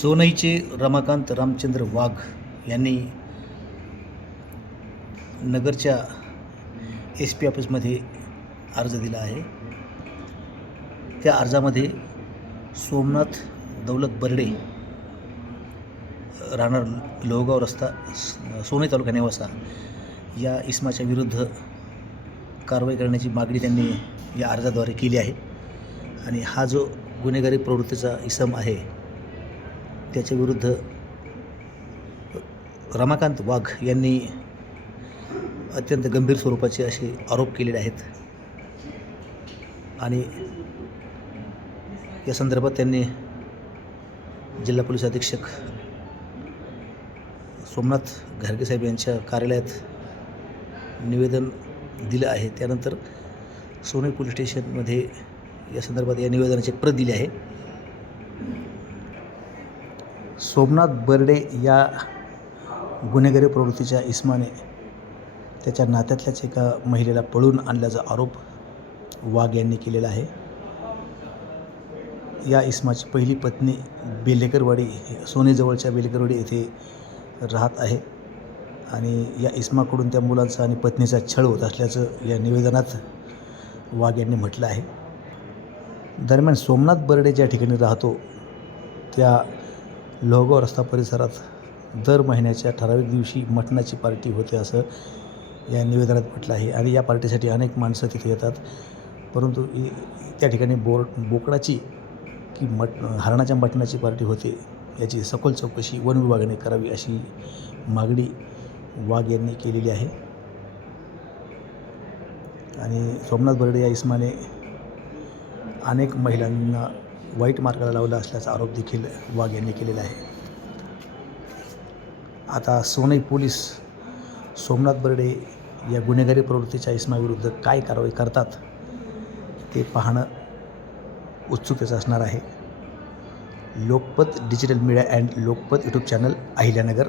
सोनईचे रमाकांत रामचंद्र वाघ यांनी नगरच्या S P ऑफिसमध्ये अर्ज दिला आहे. त्या अर्जामध्ये सोमनाथ दौलत बर्डे राहणार लोहगाव रस्ता स- सोनई तालुका नेवासा या इसमाच्या विरुद्ध कारवाई करण्याची मागणी त्यांनी या अर्जाद्वारे केली आहे. आणि हा जो गुन्हेगारी प्रवृत्तीचा इसम आहे त्याच्याविरुद्ध रमाकांत वाघ यांनी अत्यंत गंभीर स्वरूपाचे असे आरोप केलेले आहेत. आणि या संदर्भात त्यांनी जिल्हा पोलीस अधीक्षक सोमनाथ घारगे साहेब यांच्या कार्यालयात निवेदन दिलं आहे. त्यानंतर सोने पोलीस स्टेशनमध्ये या संदर्भात या निवेदनाची एक प्रत दिली आहे. सोमनाथ बर्डे या गुन्हेगारी प्रवृत्तीच्या इस्माने त्याच्या नात्यातल्याच एका महिलेला पळून आणल्याचा आरोप वाघ यांनी केलेला आहे. या इस्माची पहिली पत्नी बेलेकरवाडी सोनेजवळच्या बेलेकरवाडी येथे राहत आहे आणि या इस्माकडून त्या मुलांचा आणि पत्नीचा छळ होत असल्याचं या निवेदनात वाघ यांनी म्हटलं आहे. दरम्यान सोमनाथ बर्डे ज्या ठिकाणी राहतो त्या लोहगाव रस्ता परिसरात दर महिन्याच्या ठराविक दिवशी मटणाची पार्टी होते असं या निवेदनात म्हटलं आहे. आणि या पार्टीसाठी अनेक माणसं तिथे येतात. परंतु त्या ठिकाणी बोर बोकडाची की मट हरणाच्या मटणाची पार्टी होते याची सखोल चौकशी वन विभागाने करावी अशी मागणी वाघ यांनी केलेली आहे. आणि सोमनाथ बर्डे या इस्माने अनेक महिलांना वाईट मार्गाला लावला असल्याचा आरोप देखील वाघ यांनी केलेला आहे. आता सोनई पोलीस सोमनाथ बर्डे या गुन्हेगारी प्रवृत्तीच्या इस्माविरुद्ध काय कारवाई करतात ते पाहणं उत्सुकतेचं असणार आहे. Lokmat digital media and Lokmat YouTube channel Ahilyanagar